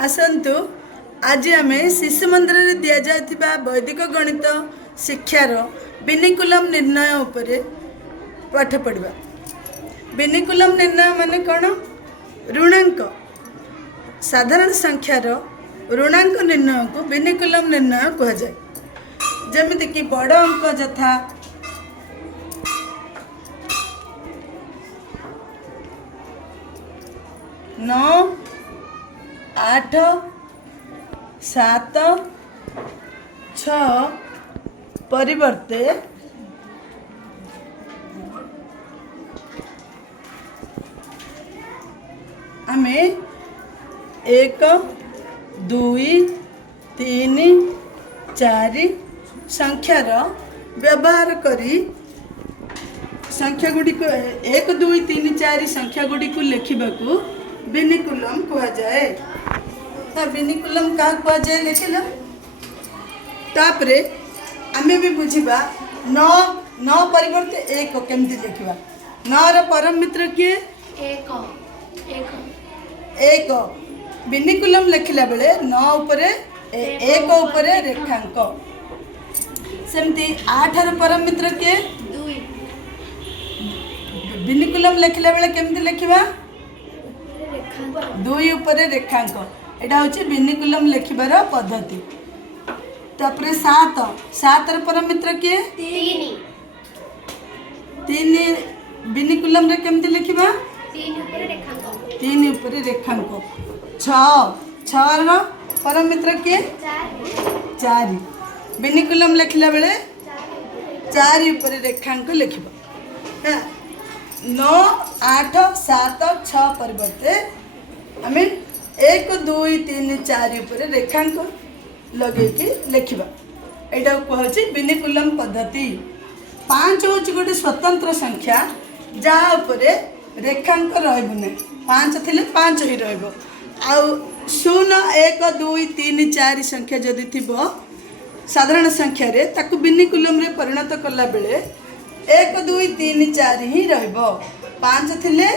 आसतु आज आम शिशु मंदिर में दि जाता वैदिक गणित शिक्षार विनिकुलम निर्णय उपरे पाठ पढ़ा। विनिकुलम निर्णय माने कौन? ऋणांक साधारण संख्यार ऋणांक निर्णय को विनिकुलम निर्णय कह जाए। जमिति कि बड़ अंक यथा 9 8 7 6 परिवर्ते आमे 1 2 3 4 संख्यार व्यवहार करी संख्या गुड़ी को 1 2 3 4 संख्या गुड़ी को लिखा विनिकुलम कह जाए। तो विनिकुलम क्या कह जाए लिखिल तापरे आमे भी बुझिबा 9 9 परिवर्ते 1 केमती लिखिबा। 9 र परम मित्र किए? 1 विनिकुलम लिखिला बेले 9 उपरे 1 उपरे रेखांक। सेमती 8 र परम मित्र किए? 2 विनिकुलम लिखिला बेले केमती लिखिबा? 2 उपरे रेखांक। एटा होची विनिकुलम लिखिबार पद्धति। तापरे 7 र परम मित्र किए? 3 विनिकुलम रे केमती लिखिबा? 3 उपरे रेखांक। 6 र परम मित्र किए? 4 विनिकुलम लिखला बेले 4 उपरे रेखांक लिखिबा। 9 8 7 6 परिवर्ते आम 1 2 3 4 उपरे रेखांक लगे लिखा। यहाँ कहे विनिकुलम पद्धति। 5 हूँ गोटे स्वतंत्र संख्या जहाँ उपरे रेखांक रही। 5 थिले 5 ही रहिबो। आउ 0 1 2 3 4 संख्या जदि थी साधारण संख्या रे ताकू विनिकुलम रे परिणत कला बेले 1 2 3 4 ही रहिबो। 5 थिले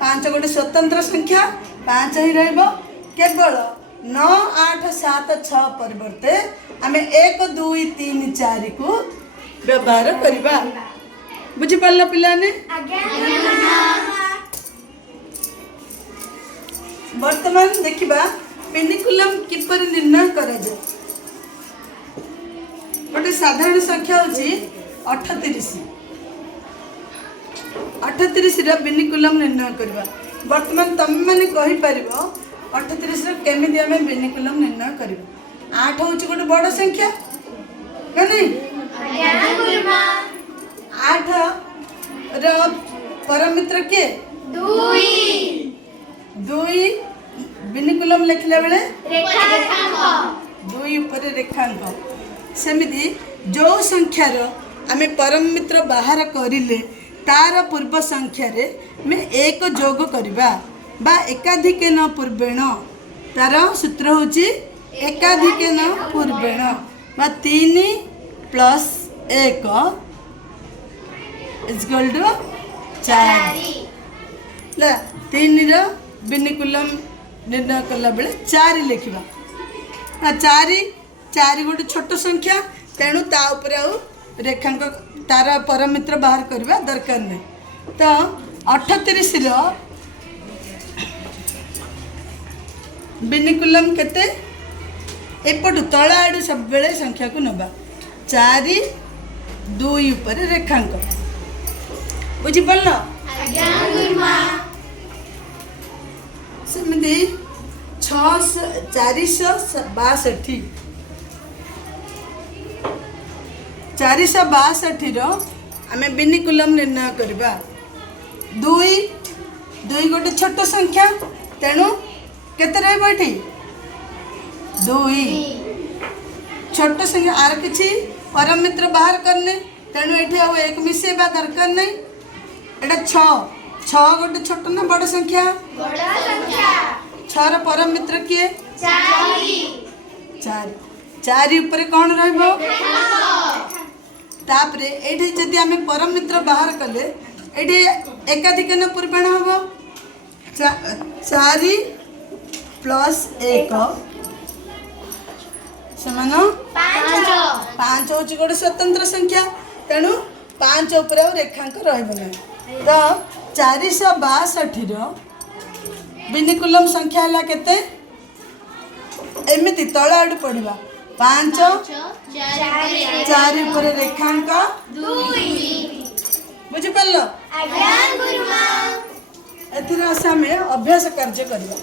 5 गोटे स्वतंत्र संख्या 5 ही रहिबो। केवल 9 8 7 6 परिवर्ते आम 1 2 3 4 को व्यवहार करवा। बुझी पारला पिलाने? वर्तमान देखिबा विनिकुलम किपर निर्णय करा जाए। गोटे साधारण संख्या होची 38। 38 रा विनिकुलम निर्णय करवा। वर्तमान तुम मैंने कहि परिबो 38 रा केमिति आमे विनिकुलम निर्णय करबो। 8 होची गोटे बड़ संख्या नहीं? 8 रा परम मित्र के? 2 विनिकुलम लिखला बेले 2 ऊपर रेखांक। सेमिति जो संख्यार आमे परम मित्र बाहर करिले तार पूर्व संख्या रे में 1 जोग करबा बा एकाधिकेन पूर्वेण। तार सूत्र होची एकाधिकेन पूर्वेण बा 3 प्लस 1 इक्वल टू 4। ला 3 रो विनिकुलम निर्णय कला बेले 4 लिखिबा। 4 गोटे छोट संख्या तेणु ता ऊपर आउ रेखांक तार परम मित्र बाहर करबा दरकार नहीं। तो 38 रो विनिकुलम केते? एपटू तल आड़ू सब बेले संख्या को नबा 4 2 ऊपर रेखांक। बुझी पड़ल? सेमती 462 462 रो आमे विनिकुलम निर्णय करबा। 2 गोटे छोट संख्या तेणु केते रहबो एठी? 2 छोट संख्या आर किछि परम मित्र बाहर करने तेणु एठी आ 1 मिसेबा दरकार नहीं। एटा 6 गोटे छोट ना बड़ संख्या? 6 रो परम मित्र किए? 4 ऊपर कौन रहबो? तापरे एठी जदि आमे परम मित्र बाहर कले एठी एकाधिक न पूर्वाण हम 4 प्लस 1 समान 5 हूँ गोटे स्वतंत्र संख्या तेणु 5 उपर रेखांक रही तो 462 विनिकुलम संख्या है केते एमती तल आड़ पड़ा 5 4 उपर रेखांक बुझिपार एम अभ्यास कार्य करवा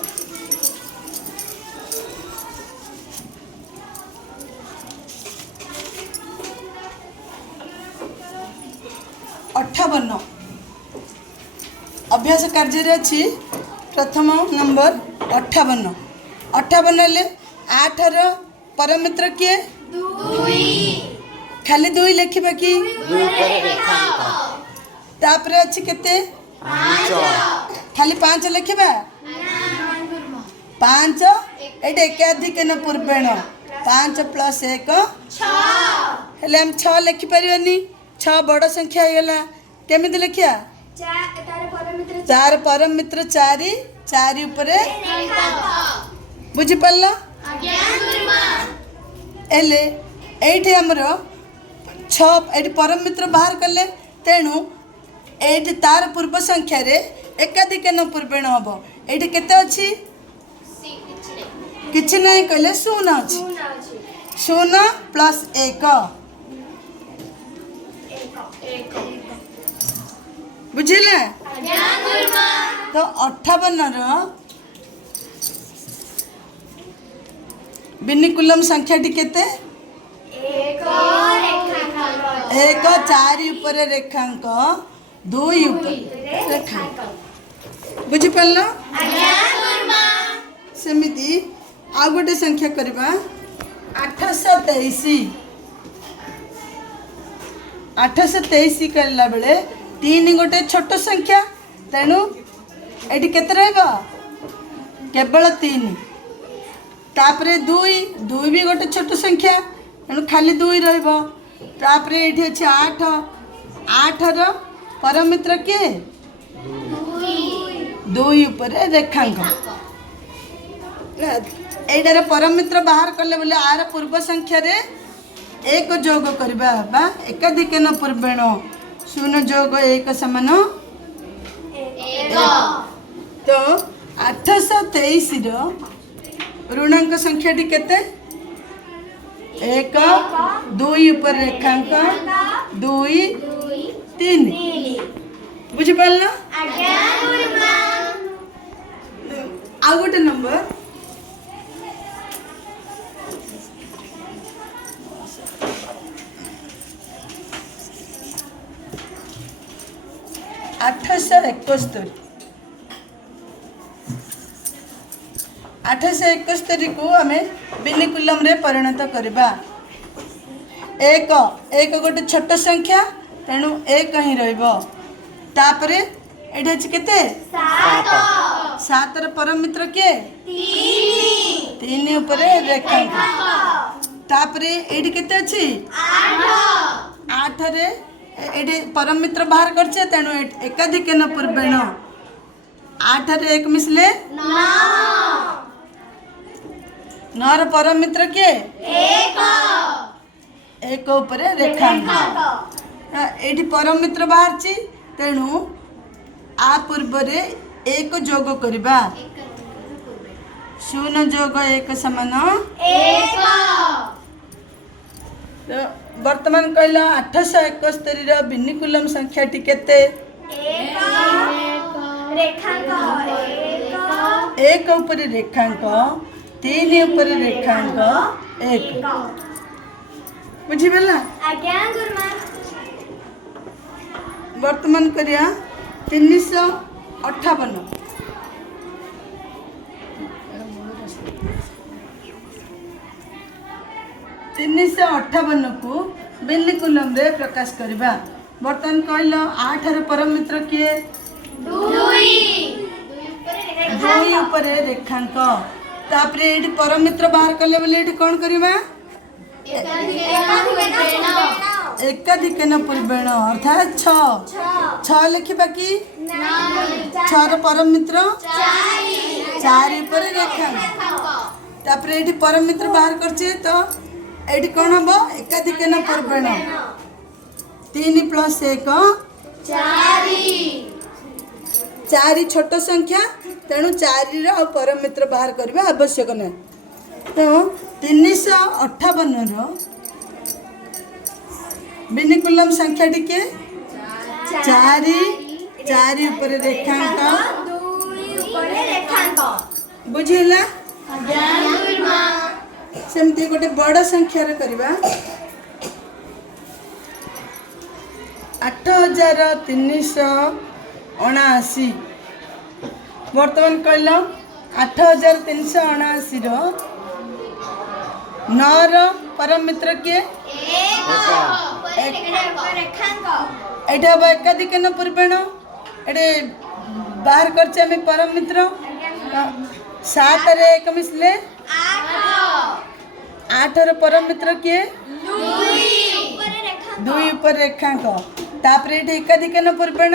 58 अभ्यास कार्य अच्छी प्रथम नंबर 58 ले 8 परमित्र किए खाली 2 लिखा कि तापर अच्छी केते खाली 5 लिखा 5 ये एकाधिक न पूर्वेण 5 प्लस 1 हेले हम 6 लिखिपारे 6 बड़ संख्या होगा केमी लिखिया 4 परमित्र 4 4 उपर बुझिपार एले एठी हमर 6 एठी परमित्र बाहर कले तेणु एठी तार पूर्व संख्या रे एकाधिक न पूर्वेण हम एठी केते अछि किछि नहीं कहले 0 अछि 0 प्लस 1 बुझिले तो 58 विनिकुलम संख्या केते 1 4 उपर रेखांक 2 उपर रेखांक बुझिपार सेमिति आ गोटे संख्या करवा 823 करला बेले 3 गोटे छोट संख्या तेणु एटी केते रहबो केवल 3 तापरे 2 भी गोटे छोट संख्या तेणु खाली 2 रहबो तापरे एठी अछि 8 रो परमित्र के 2 उपर रेखांक एटार परमित्र बाहर कले बोले आर पूर्व संख्या रे 1 जोग करबा बा एकाधिक न पूर्वेण 0 जोग 1 समान 1 तो 823 रो ऋणांक संख्या केते 1 2 उपर रेखांक 2 3 बुझिपार आ गोटे नंबर 871 को आम विनिकुलम रे परिणत करवा 1 गोटे छोट संख्या तेणु 1 ही तापरे एठी अछि केते 7 र परमित्र के 3 ऊपर रेखांक तापरे एठी केते अछि 8 रे एठी परमित्र बाहर करछे तेणु एकाधिक न पूर्वेण 8 रे 1 मिसले 9 र परमित्र के 1 ऊपर रेखांक एठी परमित्र बाहर छी तेणु आ पूर्व रे 1 जोग करबा 0 जोग 1 समान 1 तो वर्तमान कहला 871 रो विनिकुलम संख्या केते 1 ऊपर रेखांक 3 ऊपर रेखांक 1 बुझिबला आज्ञा गुरुमा वर्तमान करिया 358 को विनिकुलम रे प्रकाश करबा वर्तमान कहलो 8 र परमित्र किए 2 ऊपर रेखांक तापरे एठी परमित्र बाहर कले बोले एठी कोन करबा एकाधिक न पूर्वेण अर्थात 6 लिखिबा कि 6 र परमित्र चारि ऊपर रेखांक तापर एठी परम मित्र बाहर करछे तो एठी कोन हबो एकाधिक न परिमाण 3 + 1 4 छोट संख्या तेणु 4 रो परम मित्र बाहर करबा आवश्यक न तो 358 रो बिनिकुलम संख्या टिके 4 ऊपर रेखांक बुझिला सेमती गोटे बड़ संख्या रे करबा 8379 वर्तमान कहल 8379 रो 9 रो परम मित्र के एटा अब एकाधिक न परिमाण एटे बाहर करछे हम परम मित्र 7 रे 1 मिसले 8 रो परम मित्र के 2 ऊपर रेखांक तापर एटे एकाधिक न परिमाण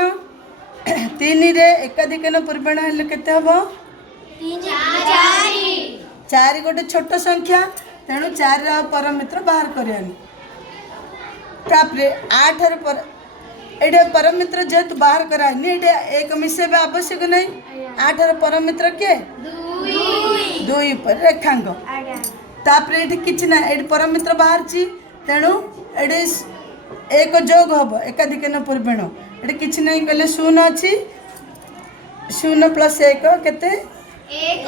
3 रे एकाधिक न परिमाण हेले केते हबो 4 गोटे छोट संख्या तेणु 4 रो परम मित्र बाहर करियानी तापर 8 रो पर एटे परम मित्र जेतु बाहर करानी एटे एक मिसेबे आवश्यक नहीं 8 रो परम मित्र के 2 ऊपर रेखांक तापर एटे किछ ना एटे परम मित्र बाहर ची तेणु एटे एक जोग हबो एकाधिक न परिमाण एटे किछ नहीं कहले 0 अछि 0 + 1 केते 1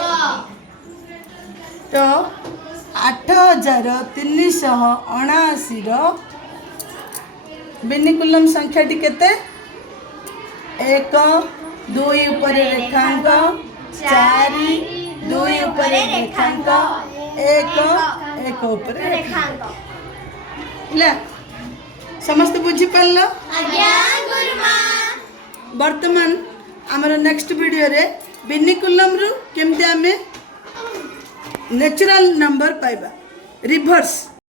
तो 8379 रो बिनिकुलम संख्या टी केते 1 2 ऊपर रेखांक 4 2 ऊपर रेखांक 1 ऊपर रेखांक ले समस्त बुझी पारलो वर्तमान आमर नेक्स्ट वीडियो रे बिनिकुलम रु केमते आमे नेचुरल नंबर पाइबा रिवर्स